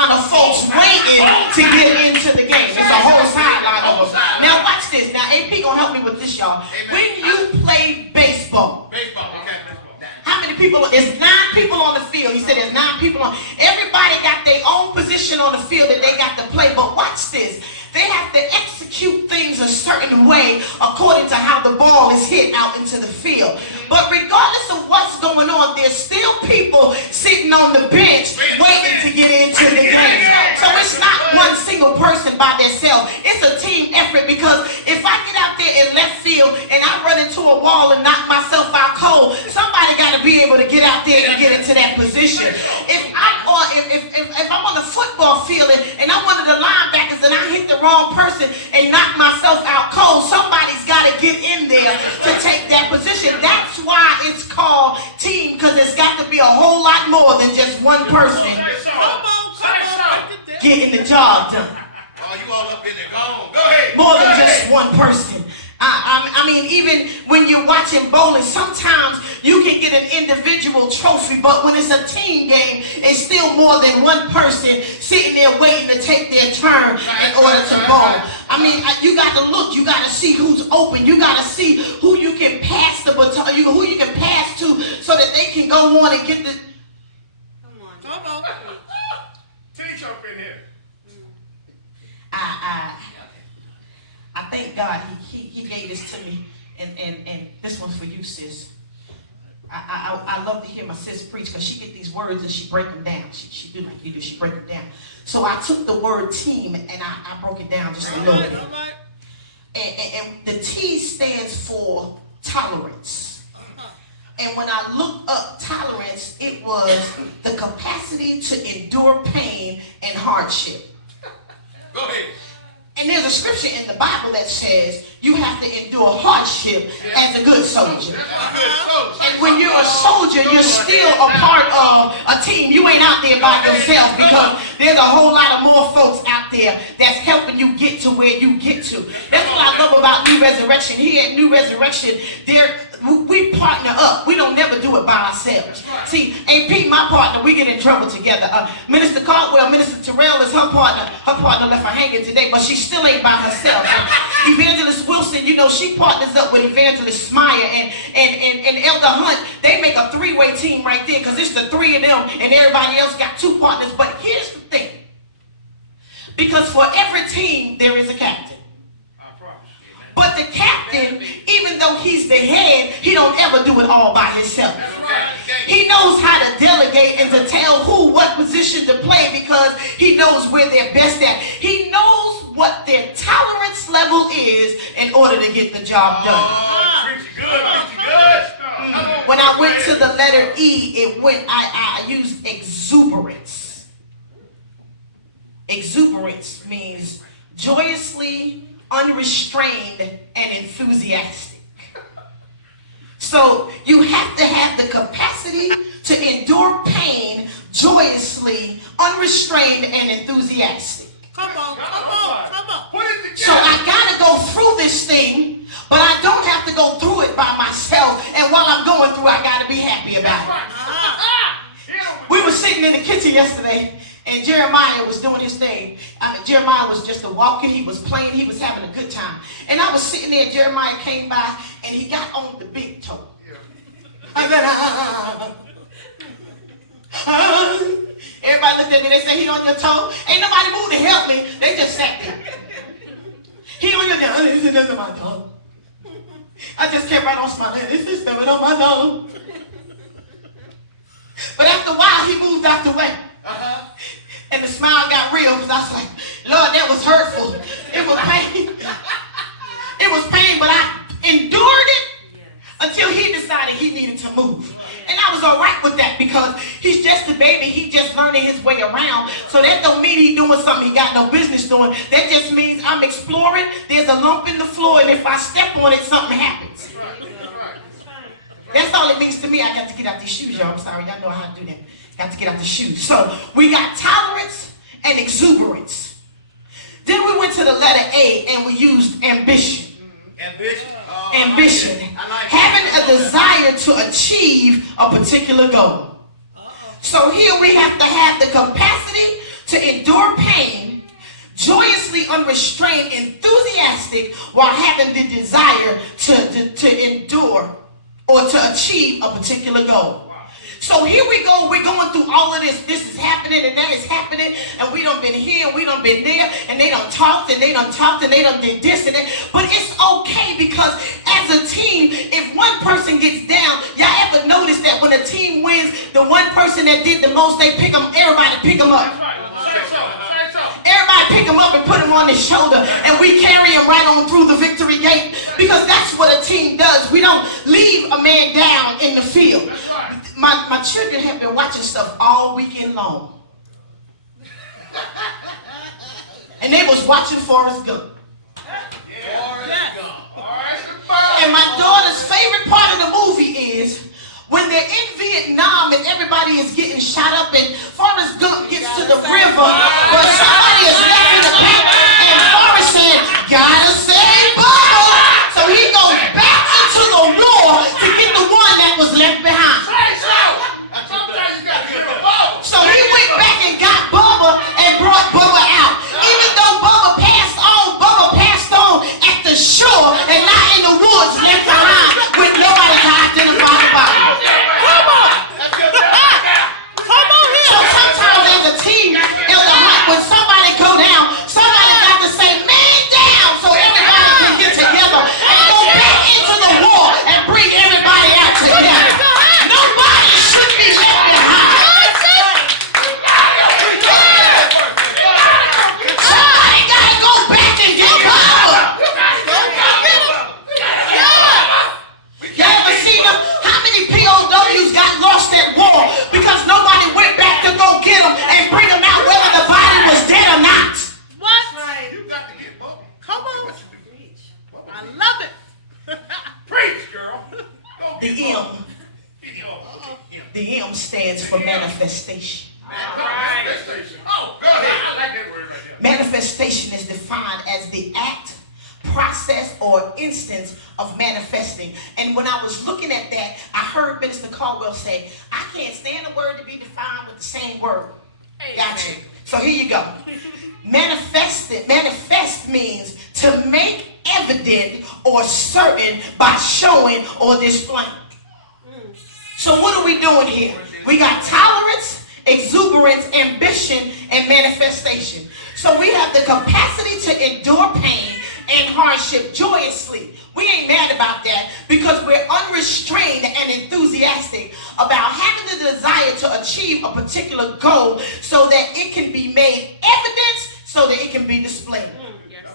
line of folks waiting to get into the game. It's a whole sideline of them. Now watch this. Now AP gonna help me with this, y'all. When you play baseball, how many people? There's 9 people on the field. He said there's 9 people on. Everybody got their own position on the field that they got to play. But watch this. They have to execute things a certain way according to how the ball is hit out into the field. But regardless of what's going on, there's still people sitting on the bench waiting to get into the game. So it's not one single person by themselves. It's a team effort, because if I get out there in left field and I run into a wall and knock myself out cold, somebody got to be able to get out there and get into that position. If I'm on the football field and I'm one of the linebackers and I hit the wrong person and knock myself out cold, somebody's got to get in there to take that position. That's why it's called team, because there's got to be a whole lot more than just one person getting the job done. Oh, you all up in there. Go ahead. More than just one person. I mean, even when you're watching bowling, sometimes you can get an individual trophy, but when it's a team game, it's still more than one person sitting there waiting to take their turn in order to bowl. I mean, you got to look, you got to see who's open, you got to see who you can pass the baton, who you can pass to, so that they can go on and get the... Come on. Teach up in here. I thank God he gave this to me, and this one's for you, sis. I love to hear my sis preach, because she get these words and she break them down. She do like you do, she break them down. So I took the word team and I broke it down just a little bit. And the T stands for tolerance. And when I looked up tolerance, it was the capacity to endure pain and hardship. Go ahead. And there's a scripture in the Bible that says you have to endure hardship as a good soldier. And when you're a soldier, you're still a part of a team. You ain't out there by yourself, because there's a whole lot of more folks out there that's helping you get to where you get to. That's what I love about New Resurrection. Here at New Resurrection, we partner up. We don't never do it by ourselves. See, AP, my partner, we get in trouble together. Minister Caldwell, Minister Terrell is her partner. Her partner left her hanging today, but she still ain't by herself. Evangelist Wilson, you know, she partners up with Evangelist Smyer and Elder Hunt. They make a 3-way team right there, because it's the 3 of them and everybody else got 2 partners. But here's the thing. Because for every team, there is a captain. But the captain, even though he's the head, he don't ever do it all by himself. He knows how to delegate and to tell who what position to play, because he knows where they're best at. He knows what their tolerance level is in order to get the job done. When I went to the letter E, I used exuberance. Exuberance means joyously, unrestrained, and enthusiastic. So you have to have the capacity to endure pain joyously, unrestrained, and enthusiastic. Come on. So I gotta go through this thing, but I don't have to go through it by myself. And while I'm going through, I gotta be happy about it. We were sitting in the kitchen yesterday, and Jeremiah was doing his thing. Jeremiah was just a walking. He was playing. He was having a good time. And I was sitting there. Jeremiah came by, and he got on the big toe. I said, Everybody looked at me. They said, he on your toe? Ain't nobody moved to help me. They just sat there. He on your toe. He said, that's my toe. I just kept right on smiling. This is stepping on my nose. But after a while, he moved out the way. And the smile got real, because I was like, Lord, that was hurtful. It was pain. It was pain, but I endured it until he decided he needed to move. And I was all right with that, because he's just a baby. He just learning his way around. So that don't mean he's doing something he got no business doing. That just means I'm exploring. There's a lump in the floor, and if I step on it, something happens. That's all it means to me. I got to get out these shoes, y'all. I'm sorry. Y'all know how to do that. Got to get out the shoes. So we got tolerance and exuberance. Then we went to the letter A, and we used ambition. Ambition. Ambition. Having a desire to achieve a particular goal. So here we have to have the capacity to unrestrained, enthusiastic, while having the desire to endure or to achieve a particular goal. So here we go, we're going through all of this. This is happening and that is happening, and we done been here, and we done been there, and they done talked, and they done talked, and they done did this and that. But it's okay, because as a team, if one person gets down, y'all ever notice that when a team wins, the one person that did the most, they pick them, everybody pick them up. Everybody pick them up and put them on their shoulder, and we carry them right on through the victory gate, because that's what a team does. We don't leave a man down in the field. My children have been watching stuff all weekend long. And they was watching Forrest Gump. And my daughter's favorite part of the movie is when they're in Vietnam and everybody is getting shot up, and Forrest Gump gets to the river where somebody is left in the back, and Forrest said, "Gotta save Bubba." So he goes back into the war to get the one that was left behind. So he went back and got Bubba and brought Bubba out. Even though Bubba passed on at the shore and not in the woods left behind with nobody to identify the body. So sometimes as a team, Elder Hunt, when somebody go down, somebody got to say, "Man down," so everybody can get together and go back into the war and bring everybody out together. Nobody should be left behind. Somebody got to go back and get Bubba. Y'all ever seen them? How many POWs got lost at war because nobody went back to go get them and bring them out whether the body was dead or not? What? You got to get Bubba. Come on. I love it. Preach, girl. Go get The M. Bubba. The M stands for manifestation. Manifestation. Oh, go ahead. I like that word right there. Manifestation is defined as the act, process, or instance of manifesting. And when I was looking at that, I heard Minister Caldwell say, "I can't stand a word to be defined with the same word." Gotcha. So here you go. Manifest means to make evident or certain by showing or displaying. So what are we doing here? We got tolerance, exuberance, ambition, and manifestation. So we have the capacity to endure pain and hardship joyously. We ain't mad about that because we're unrestrained and enthusiastic about having the desire to achieve a particular goal so that it can be made evidence, so that it can be displayed. Yes, sir.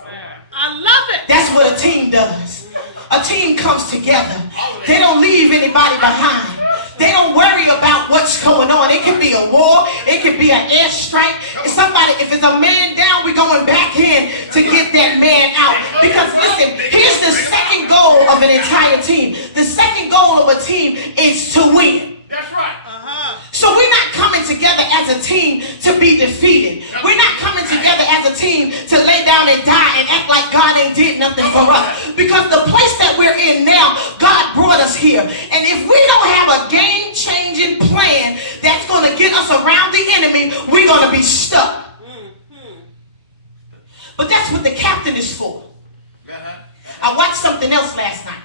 I love it. That's what a team does. A team comes together. They don't leave anybody behind. They don't worry about what's going on. It could be a war. It could be an airstrike. If it's a man down, we're going back in to get that man out. Because listen, here's the second goal of an entire team. The second goal of a team is to win. That's right. So we're not coming together as a team to be defeated. We're not coming together as a team to lay down and die and act like God ain't did nothing for us. Because the place that we're in now, God brought us here. And if we don't have a game-changing plan that's going to get us around the enemy, we're going to be stuck. But that's what the captain is for. I watched something else last night.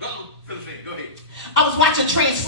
Go ahead. I was watching Transformers.